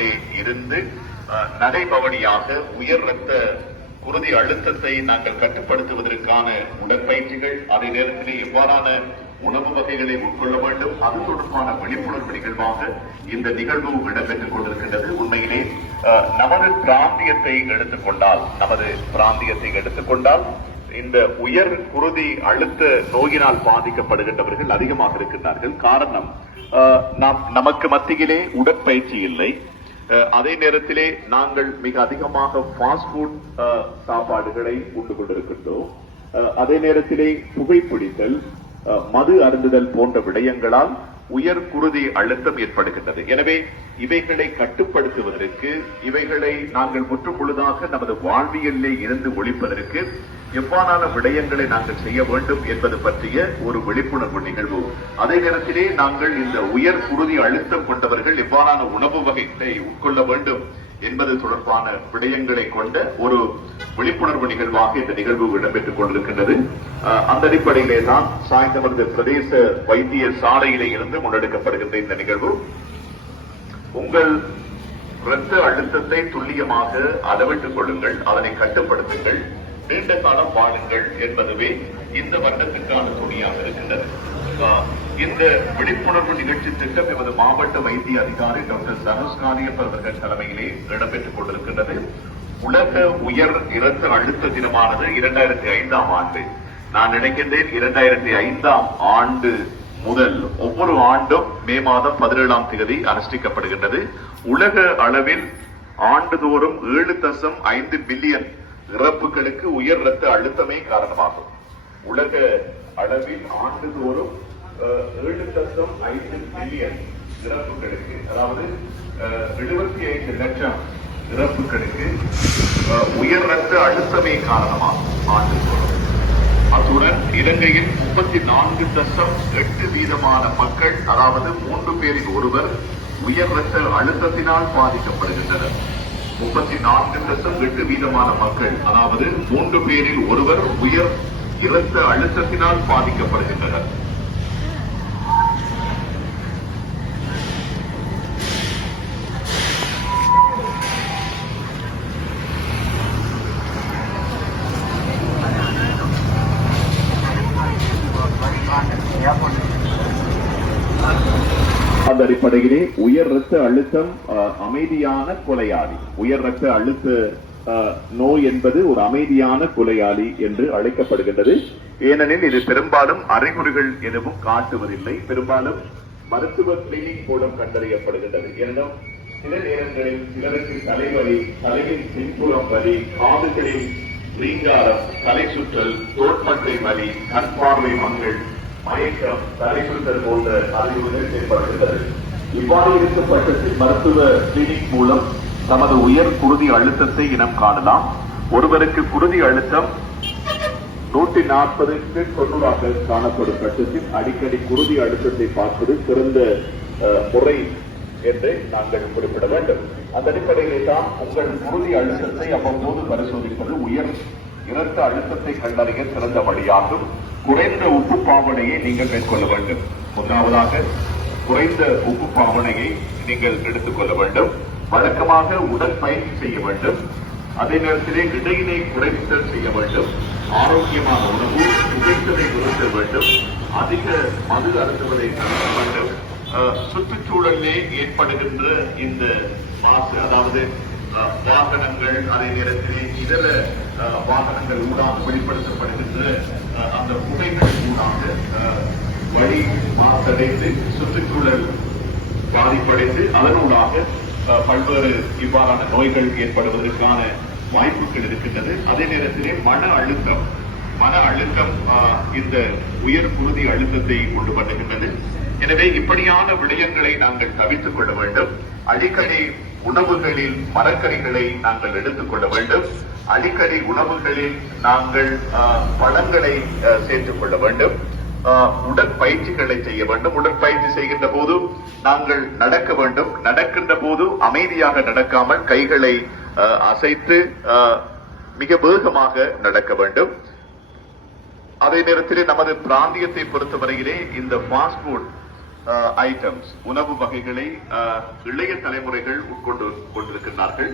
சாலையிலே இருந்து நடைபவனியாக உயர் ரத்த குருதி அழுத்தத்தை நாங்கள் கட்டுப்படுத்துவதற்கான உடற்பயிற்சிகள், அதே நேரத்திலே எவ்வாறான உணவு வகைகளை உட்கொள்ள வேண்டும், அது தொடர்பான விழிப்புணர்வு நிகழ்வாக இந்த நிகழ்வு இடம்பெற்றுக் கொண்டிருக்கின்றது. உண்மையிலே நமது பிராந்தியத்தை எடுத்துக்கொண்டால் இந்த உயர் குருதி அழுத்த நோயினால் பாதிக்கப்படுகின்றவர்கள் அதிகமாக இருக்கின்றார்கள். காரணம், நமக்கு மத்தியிலே உடற்பயிற்சி இல்லை. அதே நேரத்திலே நாங்கள் மிக அதிகமாக ஃபாஸ்ட் ஃபுட் சாப்பாடுகளை உண்டு கொண்டிருக்கின்றோம். அதே நேரத்திலே புகைப்பிடித்தல், மது அருந்துதல் போன்ற விடயங்களால் உயர் குருதி அழுத்தம் ஏற்படுகின்றது. எனவே இவைகளை கட்டுப்படுத்துவதற்கு, இவைகளை நாங்கள் முற்று முழுதாக நமது வாழ்வியலிலே இருந்து ஒழிப்பதற்கு எவ்வாறான விடயங்களை நாங்கள் செய்ய வேண்டும் என்பது பற்றிய ஒரு விழிப்புணர்வு நிகழ்வு. அதே நேரத்திலே நாங்கள் இந்த உயர் குருதி அழுத்தம் கொண்டவர்கள் எவ்வாறான உணவு வகைகளை உட்கொள்ள வேண்டும் என்பது தொடர்பான விடயங்களை கொண்ட ஒரு விழிப்புணர்வு நிகழ்வாக இந்த நிகழ்வு இடம்பெற்றுக் கொண்டிருக்கின்றது. அந்த அடிப்படையிலே தான் சாய்ந்தமர்ந்த பிரதேச வைத்திய சாலையிலே இருந்து முன்னெடுக்கப்படுகின்ற இந்த நிகழ்வு. உங்கள் இரத்த அழுத்தத்தை துல்லியமாக அளவிட்டுக் கொள்ளுங்கள், அதனை கட்டுப்படுத்துங்கள், நீண்ட காலம் வாழுங்கள் என்பதுவே இந்த வருடத்திற்கான துணியாக இருக்கின்றது. இந்த விழிப்புணர்வு நிகழ்ச்சி திட்டம் எமது மாவட்ட வைத்திய அதிகாரி டாக்டர் சனோஸ்காரியப்பர் அவர்கள் தலைமையிலே இடம்பெற்றுக் கொண்டிருக்கின்றது. உலக உயர் இரத்த அழுத்த தினமானது 2005ஆம் ஆண்டு, நான் நினைக்கின்றேன் 2005ஆம் ஆண்டு முதல் ஒவ்வொரு ஆண்டும் மே மாதம் 17ஆம் தேதி அனுஷ்டிக்கப்படுகின்றது. உலக அளவில் ஆண்டுதோறும் 7.5 பில்லியன் இறப்புகளுக்கு உயர் இரத்த அழுத்தமே காரணமாகும். உலக அளவில் ஆண்டுதோறும் 7.5 பில்லியன் இறப்புகளுக்கு, அதாவது 75 லட்சம் இறப்புகளுக்கு உயர் இரத்த அழுத்தமே காரணமாகும் ஆண்டுதோறும். அத்துடன் இலங்கையில் 34.8% மக்கள், அதாவது 3 பேரில் ஒருவர் உயர் இரத்த அழுத்தத்தினால் பாதிக்கப்படுகின்றனர். 34.8% மக்கள், அதாவது 3 பேரில் ஒருவர் உயர் இரத்த அழுத்தத்தினால் பாதிக்கப்படுகின்றனர். அந்த அடிப்படையிலே உயர் இரத்த அழுத்தம் அமைதியான கொலையாளி, உயர் இரத்த அழுத்த நோய் என்பது ஒரு அமைதியான கொலையாளி என்று அழைக்கப்படுகின்றது. ஏனெனில் இது பெரும்பாலும் அறிகுறிகள் எதுவும் காட்டுவதில்லை, பெரும்பாலும் மருத்துவ கிளினிக் மூலம் கண்டறியப்படுகின்றது. ஏனெனும் சில நேரங்களில் சிலருக்கு தலைவலி, தலையின் பின்புறம் வலி, காதுகளில் ரீங்காரம், தலை சுற்றல், தோட்பட்டை வலி, கண் பார்வை மங்கள், மயக்கம், தலை சுற்றல் போன்ற அறிகுறிகள் ஏற்படுகின்றது. இவ்வாறு இருக்கும் பட்சத்தில் மருத்துவ கிளினிக் மூலம் தமது உயர் குருதி அழுத்தத்தை இனம் காணலாம். ஒருவருக்கு குருதி அழுத்தம் 140க்கு 90 காணப்படும் பட்சத்தில் அடிக்கடி குருதி அழுத்தத்தை பார்ப்பது சிறந்த முறை என்று நாங்கள் குறிப்பிட வேண்டும். அந்த அடிப்படையிலே தான் உங்கள் குருதி அழுத்தத்தை அவ்வப்போது பரிசோதிப்பது உயர் இரத்த அழுத்தத்தை கண்டறிய சிறந்த வழியாகும். குறைந்த உப்பு பாவனையை நீங்கள் மேற்கொள்ள வேண்டும். முதலாவதாக குறைந்த உப்பு பாவனையை நீங்கள் எடுத்துக் கொள்ள வேண்டும். வழக்கமாக உடற்பயிற்சி செய்ய வேண்டும். அதே நேரத்திலே இடையினை குறைத்தல் செய்ய வேண்டும். ஆரோக்கியமான உணவு, புகைத்தலை நிறுத்த வேண்டும். அதிக மது அருந்துவதை தவிர்க்க வேண்டும். சுற்றுச்சூழலிலே ஏற்படுகின்ற இந்த மாசு, அதாவது வாகனங்கள், அதே நேரத்திலே இதர வாகனங்கள் ஊடாக வெளிப்படுத்தப்படுகின்ற அந்த புகைகள் ஊடாக வழி மாசடைந்து சுற்றுச்சூழல் பாதிப்படைந்து அதனூடாக பல்வேறு இவ்வாறான நோய்கள் ஏற்படுவதற்கான வாய்ப்புகள் இருக்கின்றது. அதே நேரத்திலே மன அழுத்தம் இந்த உயர் குருதி அழுத்தத்தை கொண்டு பண்ணுகின்றது. எனவே இப்படியான விடயங்களை நாங்கள் தவிர்த்துக் கொள்ள வேண்டும். அடிக்கடி உணவுகளில் மரக்கறிகளை நாங்கள் எடுத்துக் கொள்ள வேண்டும். அடிக்கடி உணவுகளில் நாங்கள் பழங்களை சேர்த்துக் கொள்ள வேண்டும். உடற்பயிற்சிகளை செய்ய வேண்டும். உடற்பயிற்சி செய்கின்ற போது நாங்கள் நடக்க வேண்டும். நடக்கின்ற போது அமைதியாக நடக்காமல் கைகளை அசைத்து மிக வேகமாக நடக்க வேண்டும். அதே நேரத்திலே நமது பிராந்தியத்தை பொறுத்தவரையிலே இந்த ஃபாஸ்ட் ஃபுட் ஐட்டம்ஸ் உணவு வகைகளை இளைய தலைமுறைகள் உட்கொண்டு கொண்டிருக்கின்றார்கள்.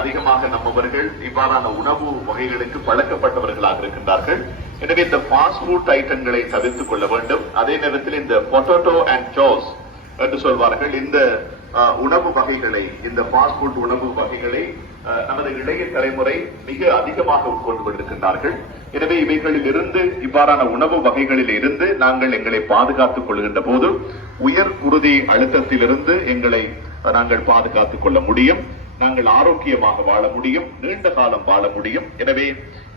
அதிகமாக நம்மவர்கள் இவ்வாறான உணவு வகைகளுக்கு பழக்கப்பட்டவர்களாக இருக்கின்றார்கள். எனவே இந்த ஃபாஸ்ட் ஃபுட் ஐட்டங்களை தவிர்த்துக் கொள்ள வேண்டும். அதே நேரத்தில் இந்த பொட்டேட்டோ அண்ட் சாஸ் என்று சொல்வார்கள், இந்த உணவு வகைகளை, இந்த ஃபாஸ்ட் ஃபுட் உணவு வகைகளை நமது இளைய தலைமுறை மிக அதிகமாக உட்கொண்டு கொண்டிருக்கின்றார்கள். எனவே இவைகளில் இருந்து, இவ்வாறான உணவு வகைகளில் இருந்து நாங்கள் எங்களை பாதுகாத்துக் கொள்கின்ற போது உயர் குருதி அழுத்தத்திலிருந்து எங்களை நாங்கள் பாதுகாத்துக் கொள்ள முடியும். நாங்கள் ஆரோக்கியமாக வாழ முடியும், நீண்ட காலம் வாழ முடியும். எனவே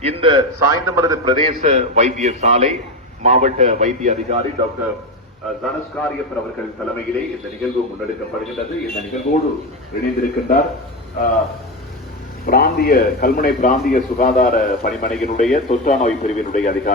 இந்த சாய்ந்தமருது பிரதேச வைத்தியசாலை மாவட்ட வைத்திய அதிகாரி டாக்டர் தனுஷ்காரியப்பர் அவர்கள் தலைமையிலே இந்த நிகழ்வு முன்னெடுக்கப்படுகின்றது. இந்த நிகழ்வோடு இணைந்திருக்கின்றார் கல்முனை பிராந்திய சுகாதார பணிமனையினுடைய தொற்றா நோய் பிரிவினுடைய அதிகாரி